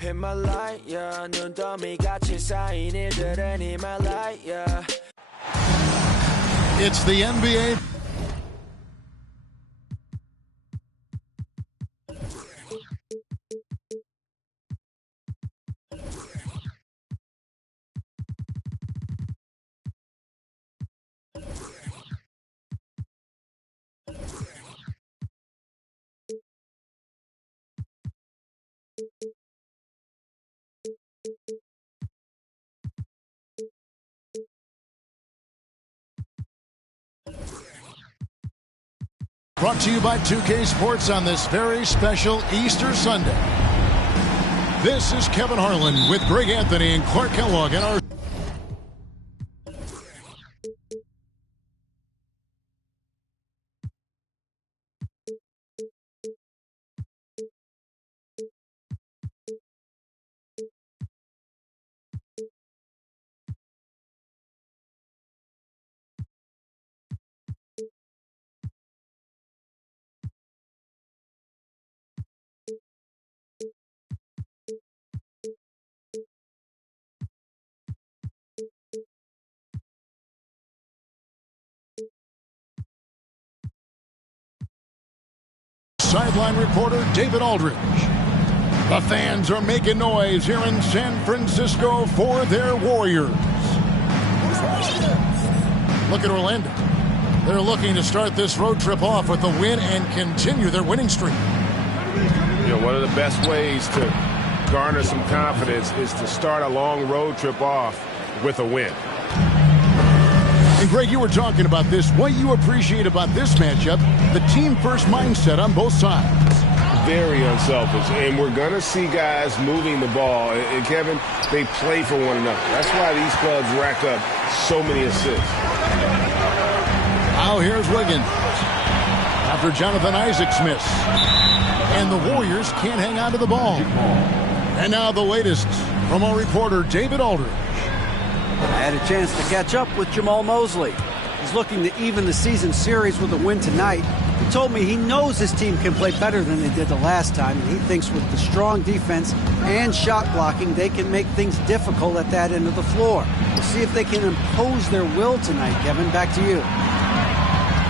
Himalaya, 눈더미같이 쌓인 일들은 Himalaya. It's the NBA. Brought to you by 2K Sports on this very special Easter Sunday. This is Kevin Harlan with Greg Anthony and Clark Kellogg in our sideline reporter David Aldridge. The fans are making noise here in San Francisco for their Warriors. Look at Orlando. They're looking to start this road trip off with a win and continue their winning streak. You know, one of the best ways to garner some confidence is to start a long road trip off with a win. And Greg, you were talking about this. What you appreciate about this matchup, the team-first mindset on both sides. Very unselfish, and we're going to see guys moving the ball. And Kevin, they play for one another. That's why these clubs rack up so many assists. Now here's Wiggins after Jonathan Isaac's miss. And the Warriors can't hang on to the ball. And now the latest from our reporter David Aldridge. I had a chance to catch up with Jamal Mosley. He's looking to even the season series with a win tonight. He told me he knows his team can play better than they did the last time, and he thinks with the strong defense and shot blocking, they can make things difficult at that end of the floor. We'll see if they can impose their will tonight. Kevin, back to you.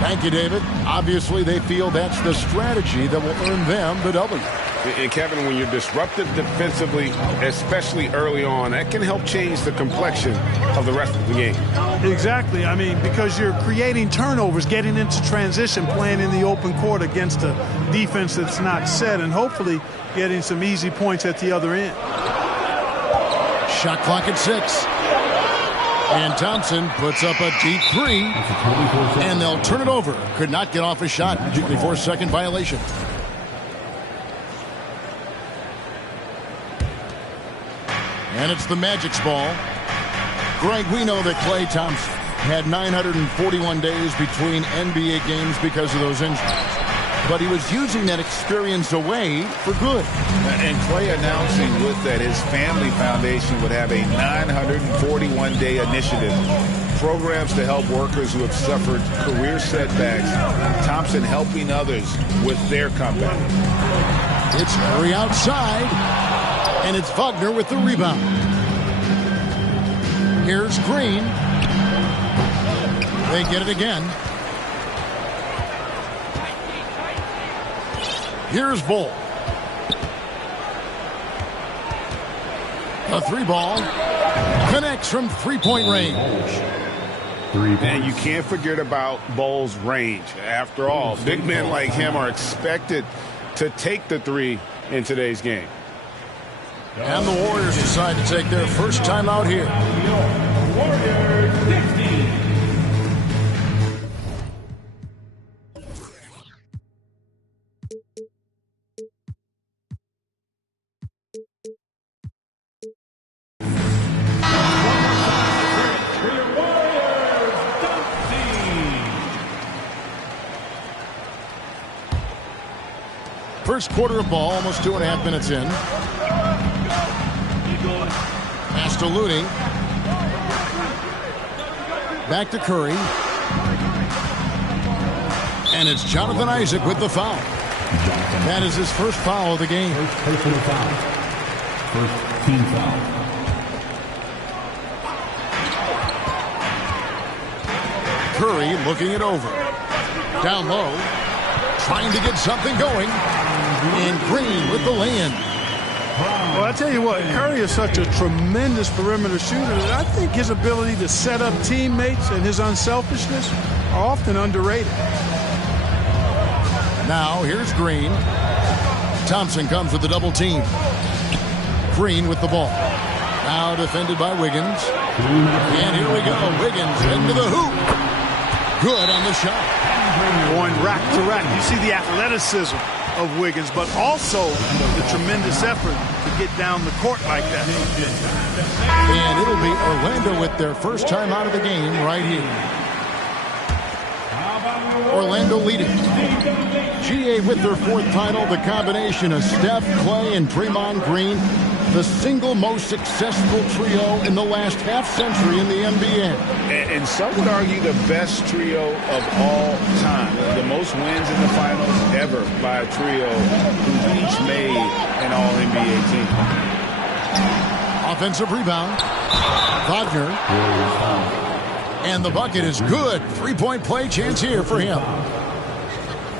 Thank you, David. Obviously, they feel that's the strategy that will earn them the W. And Kevin, when you're disruptive defensively, especially early on, that can help change the complexion of the rest of the game. Exactly. I mean, because you're creating turnovers, getting into transition, playing in the open court against a defense that's not set, and hopefully getting some easy points at the other end. Shot clock at 6. And Thompson puts up a deep three, and they'll turn it over. Could not get off a shot. 24-second violation. And it's the Magic's ball. Greg, we know that Klay Thompson had 941 days between NBA games because of those injuries. But he was using that experience away for good. And Klay announcing with that his family foundation would have a 941-day initiative. Programs to help workers who have suffered career setbacks. Thompson helping others with their comeback. It's Curry outside. And it's Wagner with the rebound. Here's Green. They get it again. Here's Bull. A three ball. Connects from three-point range. And you can't forget about Bull's range. After all, big men like him are expected to take the three in today's game. And the Warriors decide to take their first time out here. Warriors 60. First quarter of ball, almost 2.5 minutes in. Pass to Looney. Back to Curry. And it's Jonathan Isaac with the foul. That is his first foul of the game. First team foul. Curry looking it over. Down low. Trying to get something going. And Green with the lay-in. Well, I tell you what, Curry is such a tremendous perimeter shooter that I think his ability to set up teammates and his unselfishness are often underrated. Now, here's Green. Thompson comes with the double team. Green with the ball. Now defended by Wiggins. And here we go. Wiggins into the hoop. Good on the shot. Going rack to rack. You see the athleticism of Wiggins, but also the tremendous effort to get down the court like that. And it'll be Orlando with their first time out of the game right here. Orlando leading. GA with their fourth title, the combination of Steph, Clay, and Draymond Green, the single most successful trio in the last half-century in the NBA. And some would argue the best trio of all time. The most wins in the finals ever by a trio who each made an All-NBA team. Offensive rebound. Wagner. And the bucket is good. Three-point play chance here for him.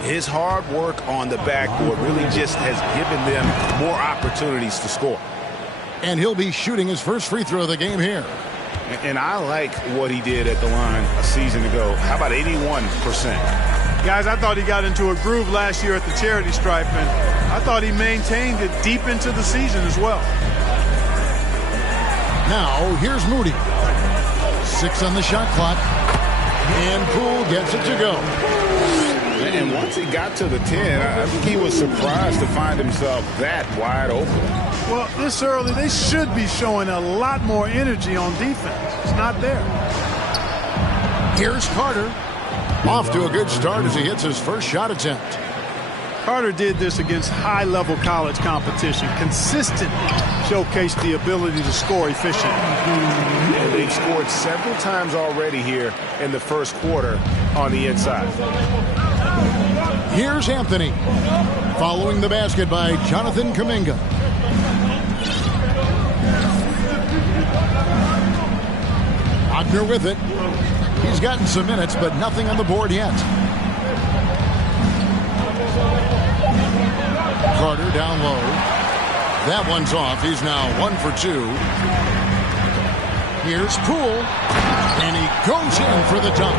His hard work on the backboard really just has given them more opportunities to score. And he'll be shooting his first free throw of the game here. And I like what he did at the line a season ago. How about 81%? Guys, I thought he got into a groove last year at the charity stripe, and I thought he maintained it deep into the season as well. Now, here's Moody. 6 on the shot clock. And Poole gets it to go. And once he got to the 10, I think he was surprised to find himself that wide open. Well, this early, they should be showing a lot more energy on defense. It's not there. Here's Carter. Off to a good start as he hits his first shot attempt. Carter did this against high-level college competition. Consistently showcased the ability to score efficiently. And they've scored several times already here in the first quarter on the inside. Here's Anthony. Following the basket by Jonathan Kuminga. Wagner with it. He's gotten some minutes, but nothing on the board yet. Carter down low. That one's off. He's now 1 for 2. Here's Poole. And he goes in for the dunk.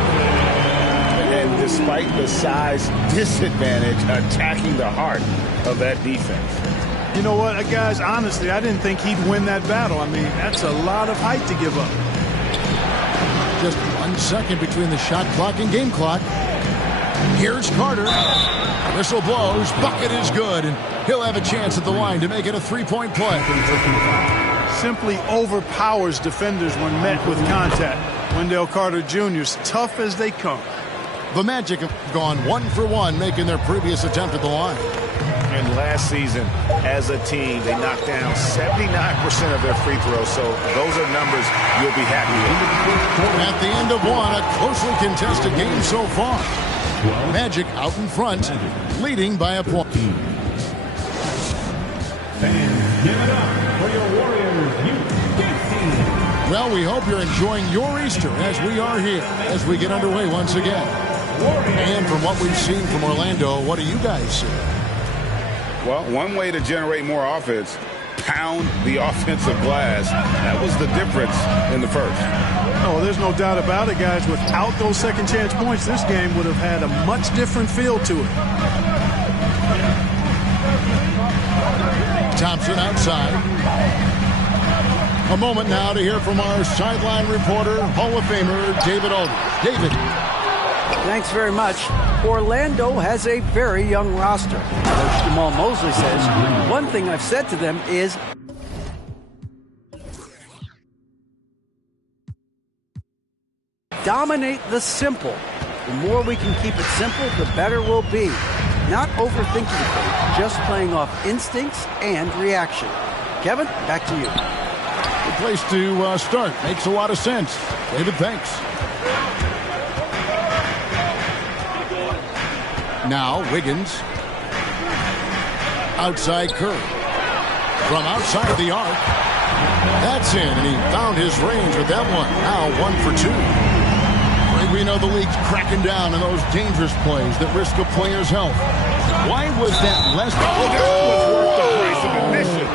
And despite the size disadvantage, attacking the heart of that defense. You know what, guys, honestly, I didn't think he'd win that battle. I mean, that's a lot of height to give up. Just 1 second between the shot clock and game clock. Here's Carter. Whistle blows. Bucket is good. And he'll have a chance at the line to make it a three-point play. Simply overpowers defenders when met with contact. Wendell Carter Jr.'s tough as they come. The Magic have gone 1 for 1, making their previous attempt at the line. And last season, as a team, they knocked down 79% of their free throws. So those are numbers you'll be happy with. At the end of one, a closely contested game so far. Magic out in front, leading by a point. And give it up for your Warriors Youth team. Well, we hope you're enjoying your Easter as we are here, as we get underway once again. And from what we've seen from Orlando, what do you guys see? Well, one way to generate more offense, pound the offensive glass. That was the difference in the first. Oh, there's no doubt about it, guys. Without those second chance points, this game would have had a much different feel to it. Thompson outside. A moment now to hear from our sideline reporter, Hall of Famer David Aldridge. David. Thanks very much. Orlando has a very young roster. Coach Jamal Mosley says, one thing I've said to them is dominate the simple. The more we can keep it simple, the better we'll be. Not overthinking things, just playing off instincts and reaction. Kevin, back to you. Good place to start. Makes a lot of sense. David, thanks. Now, Wiggins. Outside Curry. from outside the arc. That's in, and he found his range with that one. Now 1 for 2. We know the league's cracking down on those dangerous plays that risk a player's health. Why was that less? Oh, that was worth the price of admission.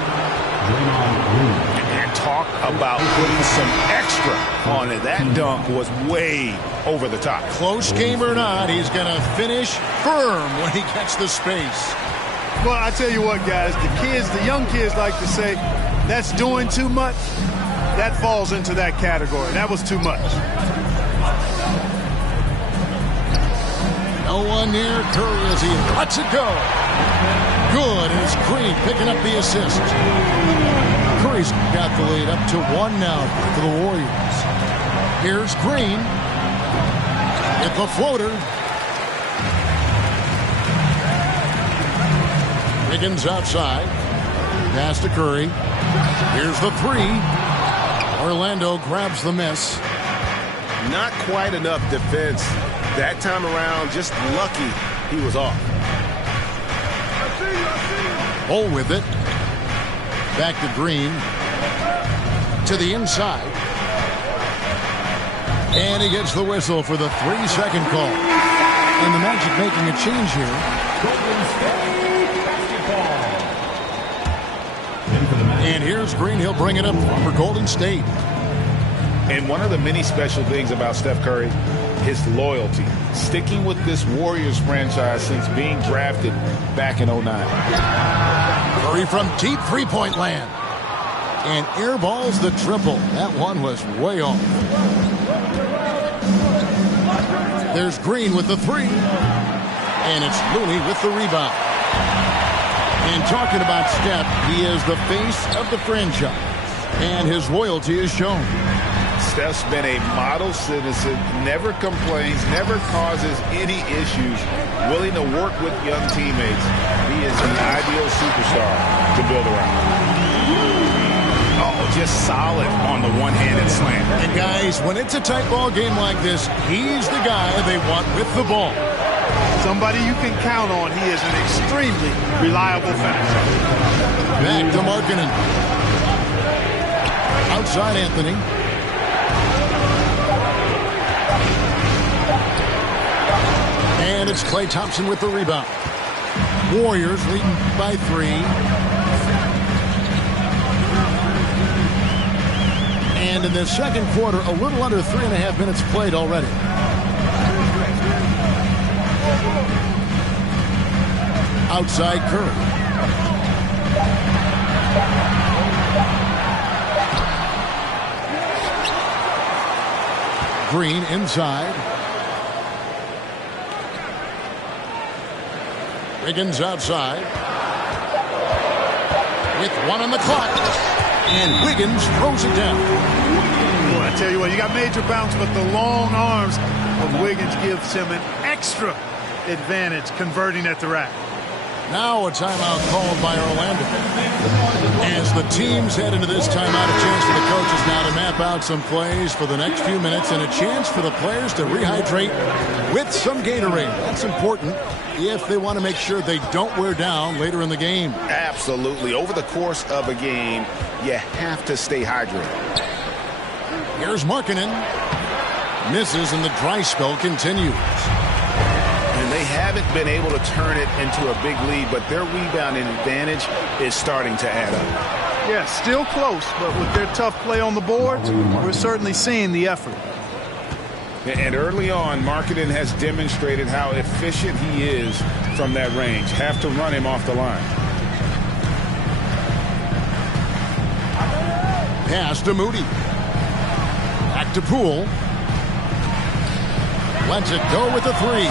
And talk about putting some extra on it. That dunk was way over the top. Close game or not, he's going to finish firm when he gets the space. Well, I tell you what, guys, the young kids like to say, that's doing too much. That falls into that category. That was too much. No one near Curry as he lets it go. Good, and it's Green picking up the assist. Curry's got the lead up to 1 now for the Warriors. Here's Green. At the floater. Wiggins outside. Pass to Curry. Here's the 3. Orlando grabs the miss. Not quite enough defense. That time around, just lucky he was off. Bull with it. Back to Green. To the inside. And he gets the whistle for the 3-second call. And the Magic making a change here. And here's Green. He'll bring it up for Golden State. And one of the many special things about Steph Curry, his loyalty. Sticking with this Warriors franchise since being drafted back in 09. Curry from deep three-point land. And airballs the triple. That one was way off. There's Green with the 3. And it's Looney with the rebound. And talking about Steph, he is the face of the franchise. And his loyalty is shown. Steph's been a model citizen, never complains, never causes any issues, willing to work with young teammates. He is the ideal superstar to build around. Oh, just solid on the one-handed slam. And guys, when it's a tight ball game like this, he's the guy they want with the ball. Somebody you can count on. He is an extremely reliable finisher. Back to Markkanen. Outside Anthony. And it's Klay Thompson with the rebound. Warriors leading by 3. And in the second quarter, a little under 3.5 minutes played already. Outside Curry. Green inside. Wiggins outside. With 1 on the clock. And Wiggins throws it down. Boy, I tell you what, you got major bounce, but the long arms of Wiggins gives him an extra advantage converting at the rack. Now a timeout called by Orlando. As the teams head into this timeout, a chance for the coaches now to map out some plays for the next few minutes and a chance for the players to rehydrate with some Gatorade. That's important if they want to make sure they don't wear down later in the game. Absolutely. Over the course of a game, you have to stay hydrated. Here's Markkanen. Misses and the dry spell continues. And they haven't been able to turn it into a big lead, but their rebounding advantage is starting to add up. Yeah, still close, but with their tough play on the boards, we're certainly seeing the effort. And early on, Markkanen has demonstrated how efficient he is from that range. Have to run him off the line. Pass to Moody. Back to Poole. Lets it go with the 3.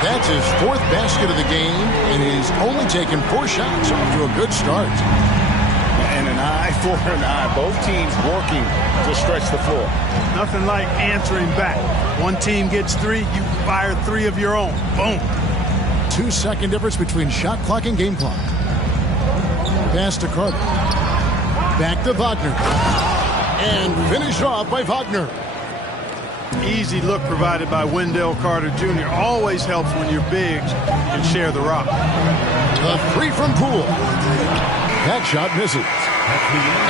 That's his 4th basket of the game, and he's only taken 4 shots off to a good start. And an eye for an eye. Both teams working to stretch the floor. Nothing like answering back. One team gets 3, you fire 3 of your own. Boom. 2-second difference between shot clock and game clock. Pass to Carter. Back to Wagner. And finish off by Wagner. Easy look provided by Wendell Carter Jr. Always helps when your bigs can share the rock. The 3 from Poole. That shot misses.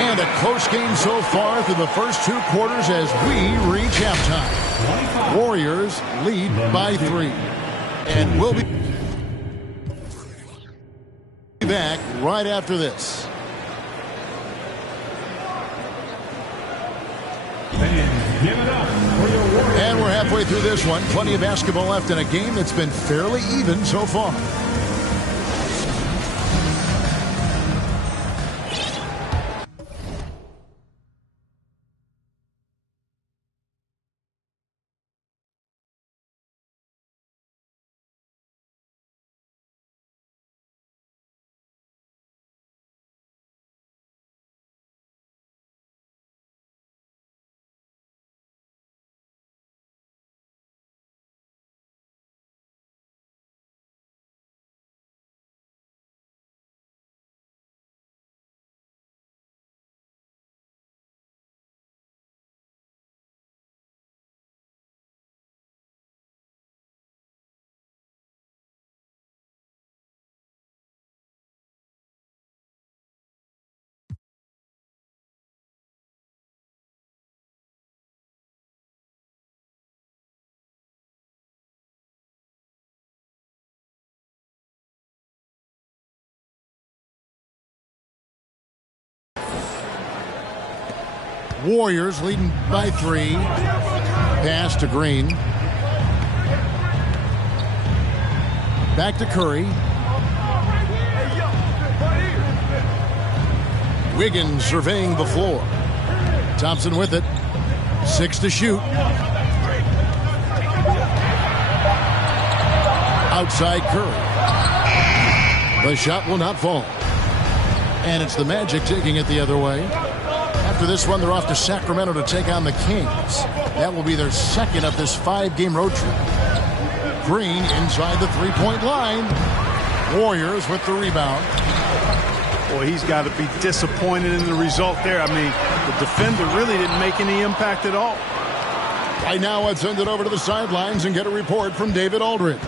And a close game so far through the first 2 quarters as we reach halftime. Warriors lead by 3. And we'll be back right after this. And we're halfway through this one. Plenty of basketball left in a game that's been fairly even so far. Warriors leading by 3. Pass to Green. Back to Curry. Wiggins surveying the floor. Thompson with it. 6 to shoot. Outside Curry. The shot will not fall. And it's the Magic taking it the other way. After this one, they're off to Sacramento to take on the Kings. That will be their second of this 5-game road trip. Green inside the 3-point line. Warriors with the rebound. Boy, he's got to be disappointed in the result there. I mean, the defender really didn't make any impact at all. Right now, let's send it over to the sidelines and get a report from David Aldridge.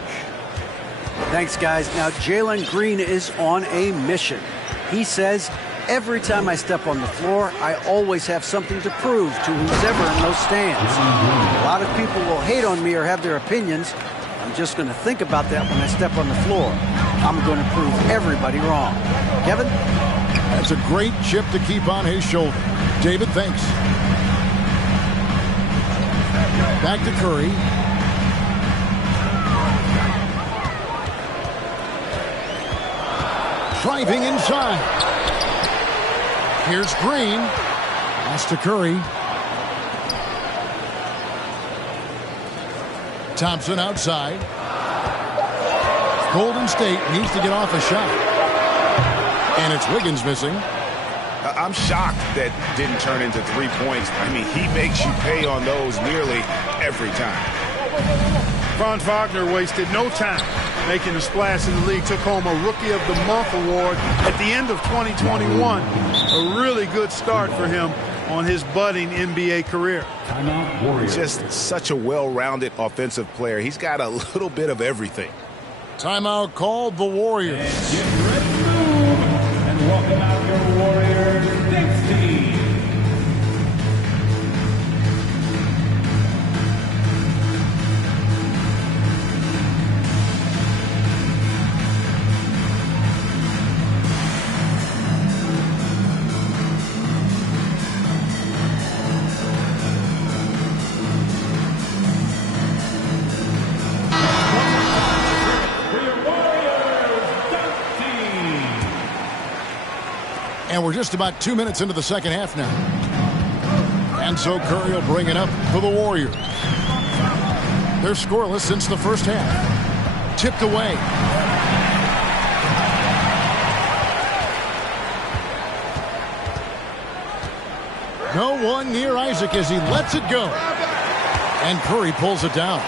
Thanks, guys. Now, Jalen Green is on a mission. He says, every time I step on the floor, I always have something to prove to who's ever in those stands. A lot of people will hate on me or have their opinions. I'm just going to think about that when I step on the floor. I'm going to prove everybody wrong. Kevin? That's a great chip to keep on his shoulder. David, thanks. Back to Curry. Driving inside. Here's Green. Pass to Curry. Thompson outside. Golden State needs to get off a shot. And it's Wiggins missing. I'm shocked that didn't turn into 3 points. I mean, he makes you pay on those nearly every time. Franz Wagner wasted no time making a splash in the league. Took home a Rookie of the Month award at the end of 2021. A really good start for him on his budding NBA career. Just such a well-rounded offensive player. He's got a little bit of everything. Timeout called the Warriors. And get ready to move. And welcome out your Warriors next team. And we're just about 2 minutes into the second half now. And so Curry will bring it up for the Warriors. They're scoreless since the first half. Tipped away. No one near Isaac as he lets it go. And Curry pulls it down.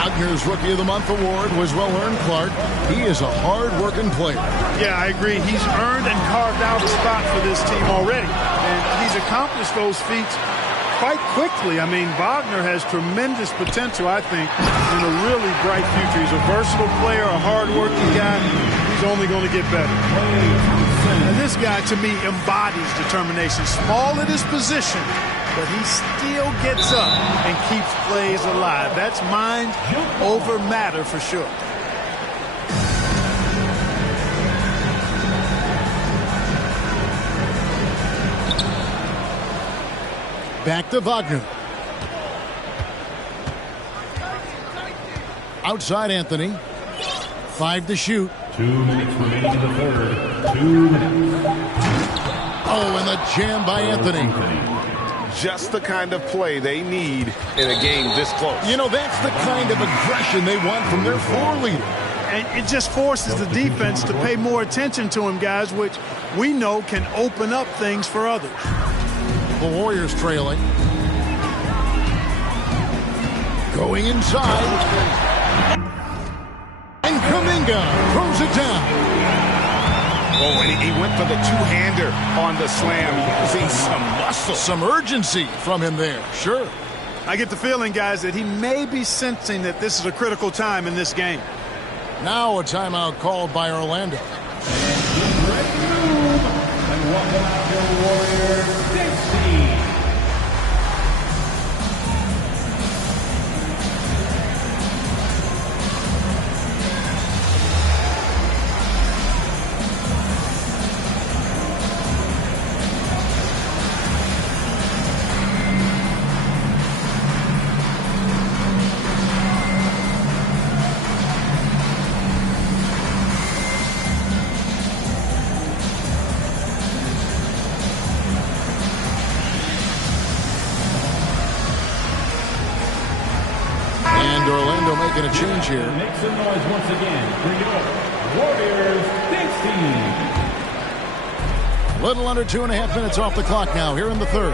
Wagner's Rookie of the Month award was well-earned, Clark. He is a hard-working player. Yeah, I agree. He's earned and carved out a spot for this team already. And he's accomplished those feats quite quickly. I mean, Wagner has tremendous potential, I think, and a really bright future. He's a versatile player, a hard-working guy. He's only going to get better. And this guy, to me, embodies determination. Small at his position, but he still gets up and keeps plays alive. That's mind over matter for sure. Back to Wagner. Outside Anthony. 5 to shoot. 2 minutes remaining in the third. 2 minutes. Oh, and the jam by Anthony. Just the kind of play they need in a game this close. You know, that's the kind of aggression they want from their floor leader. And it just forces the defense to pay more attention to him, guys, which we know can open up things for others. The Warriors trailing. Going inside. And Kuminga throws it down. Oh, and he went for the two-hander on the slam, using some muscle. Some urgency from him there, sure. I get the feeling, guys, that he may be sensing that this is a critical time in this game. Now a timeout called by Orlando. And welcome out your Warriors, Dixie. Orlando making a change here. Make some noise once again for your Warriors, Dixie. Little under 2.5 minutes off the clock now here in the third.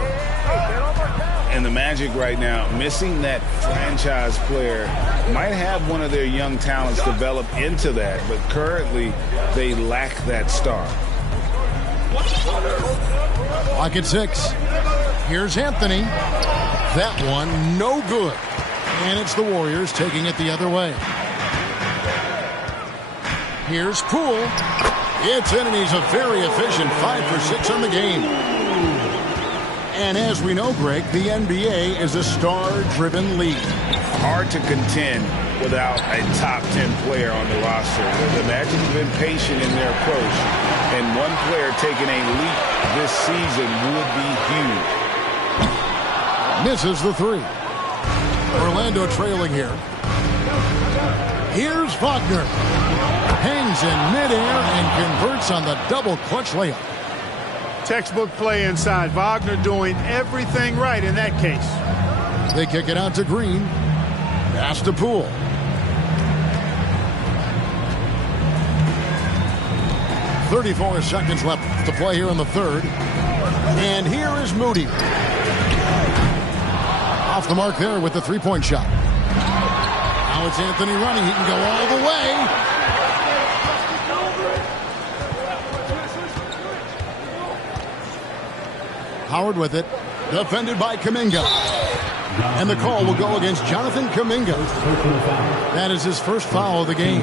And the Magic right now, missing that franchise player, might have one of their young talents develop into that, but currently they lack that star. Clock at 6. Here's Anthony. That one no good. And it's the Warriors taking it the other way. Here's Poole. It's in, and he's a very efficient 5 for 6 on the game. And as we know, Greg, the NBA is a star-driven league. Hard to contend without a top 10 player on the roster. The Magic have been patient in their approach, and one player taking a leap this season would be huge. Misses the 3. Orlando trailing here. Here's Wagner. Hangs in midair and converts on the double clutch layup. Textbook play inside. Wagner doing everything right in that case. They kick it out to Green. Pass to Poole. .34 seconds left to play here in the third. And here is Moody. Off the mark there with the three-point shot. Now it's Anthony running. He can go all the way. Howard with it. Defended by Kuminga. And the call will go against Jonathan Kuminga. That is his first foul of the game.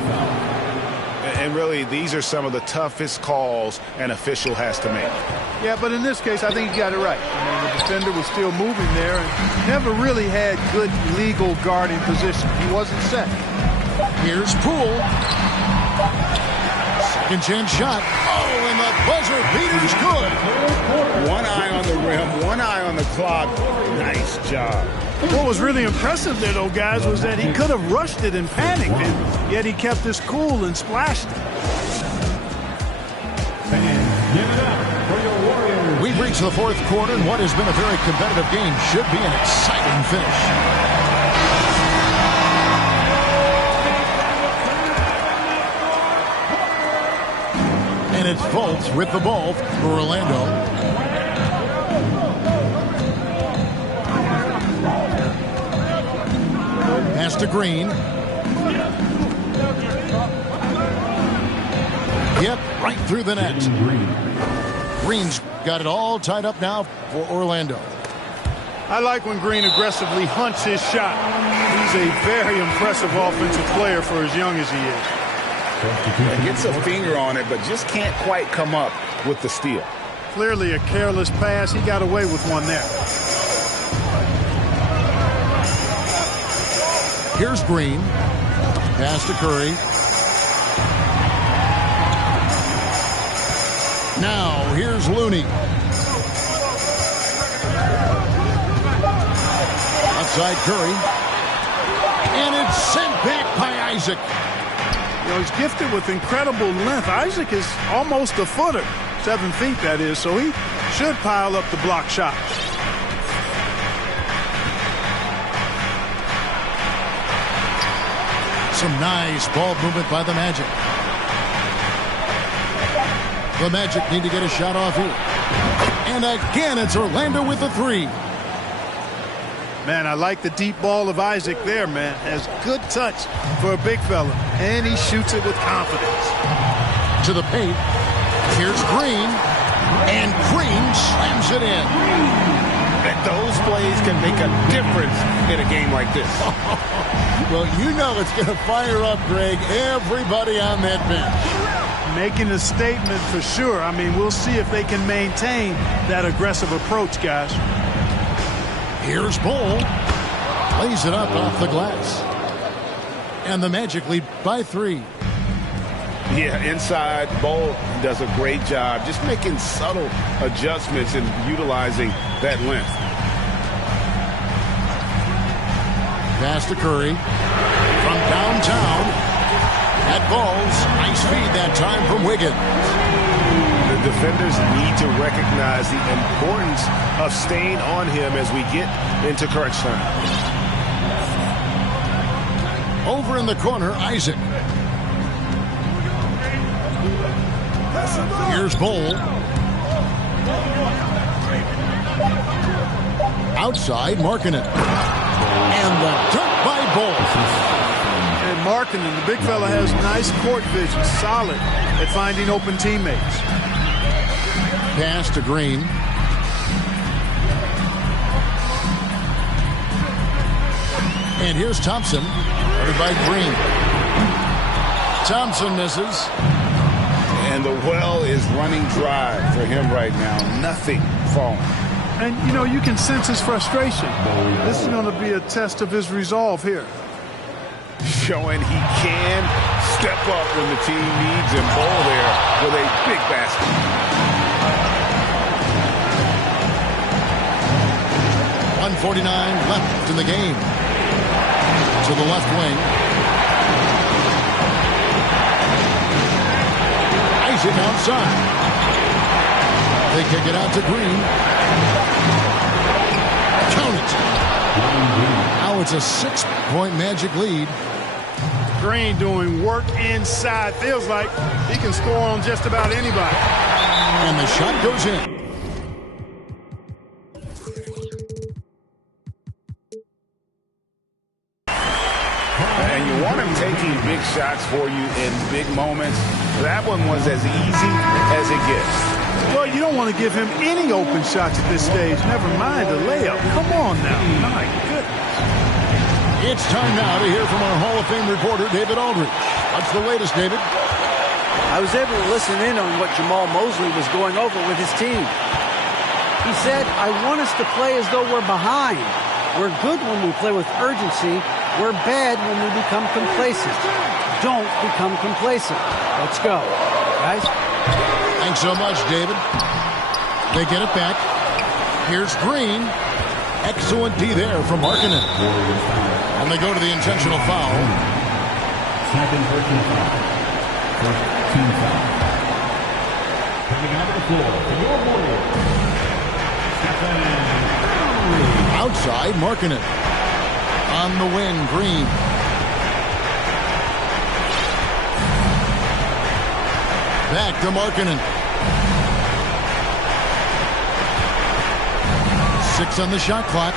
And really, these are some of the toughest calls an official has to make. Yeah, but in this case, I think he got it right. I mean, the defender was still moving there and never really had good legal guarding position. He wasn't set. Here's Poole. Second chance shot. Oh, and the buzzer beater's good. One eye on the rim, one eye on the clock. Nice job. What was really impressive there, though, guys, was that he could have rushed it and panicked, and yet he kept his cool and splashed it. Fans, give it up for your Warriors. We've reached the fourth quarter, and what has been a very competitive game should be an exciting finish. And it's Fultz with the ball for Orlando. Pass to Green. Yep, right through the net. Green's got it all tied up now for Orlando. I like when Green aggressively hunts his shot. He's a very impressive offensive player for as young as he is. And gets a finger on it, but just can't quite come up with the steal. Clearly a careless pass. He got away with one there. Here's Green. Pass to Curry. Now, here's Looney. Outside Curry. And it's sent back by Isaac. You know, he's gifted with incredible length. Isaac is almost a footer. 7 feet, that is, so he should pile up the block shots. Some nice ball movement by the Magic. The Magic need to get a shot off here. And again, it's Orlando with the three. Man, I like the deep ball of Isaac there, man. Has good touch for a big fella, and he shoots it with confidence. To the paint. Here's Green. And Green slams it in. And those plays can make a difference in a game like this. Well, you know it's going to fire up, Greg, everybody on that bench. Making a statement for sure. I mean, we'll see if they can maintain that aggressive approach, guys. Here's Bull. Lays it up off the glass. And the Magic lead by 3. Yeah, inside, Bull does a great job just making subtle adjustments and utilizing that length. Pass to Curry. From downtown. That ball's nice feed that time from Wiggins. The defenders need to recognize the importance of staying on him as we get into crunch time. Over in the corner, Isaac. Here's Bull. Outside, Markkanen. And the dunk by Bull. And Markkanen, the big fella, has nice court vision, solid at finding open teammates. Pass to Green. And here's Thompson. Covered by Green. Thompson misses. And the well is running dry for him right now. Nothing falling. And, you know, you can sense his frustration. This is going to be a test of his resolve here. Showing he can step up when the team needs him. Bull there with a big basket. .149 left in the game. To the left wing. Isaac outside. They kick it out to Green. Count it. Now it's a 6-point Magic lead. Green doing work inside. Feels like he can score on just about anybody. And the shot goes in. And you want him taking big shots for you in big moments. That one was as easy as it gets. Well, you don't want to give him any open shots at this stage. Never mind a layup. Come on now. My goodness. It's time now to hear from our Hall of Fame reporter, David Aldridge. What's the latest, David? I was able to listen in on what Jamal Mosley was going over with his team. He said, I want us to play as though we're behind. We're good when we play with urgency. We're bad when we become complacent. Don't become complacent. Let's go, guys. Thanks so much, David. They get it back. Here's Green. Excellent D there from Markkanen. And they go to the intentional foul. Second personal foul. First team foul. Coming out of the floor for your Warriors. Outside, Markkanen. On the wing, Green. Back to Markkanen. 6 on the shot clock.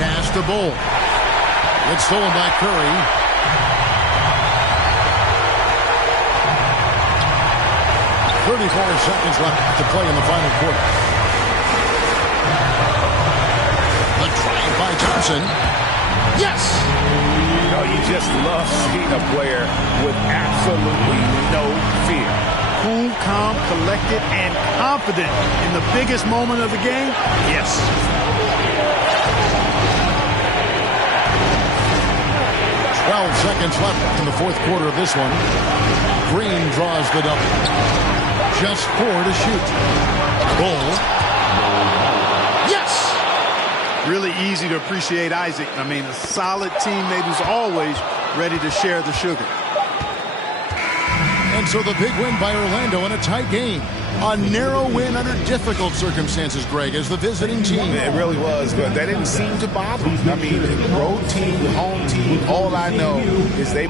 Pass to Bull. It's stolen by Curry. Seconds left to play in the final quarter. The drive by Thompson. Yes! Oh, you just love seeing a player with absolutely no fear. Cool, calm, collected, and confident in the biggest moment of the game? Yes. 12 seconds left in the fourth quarter of this one. Green draws the double. Just 4 to shoot. Bull. Yes! Really easy to appreciate Isaac. I mean, a solid teammate who's always ready to share the sugar. And so the big win by Orlando in a tight game. A narrow win under difficult circumstances, Greg, as the visiting team. It really was, but that didn't seem to bother them. I mean, road team, home team, all I know is they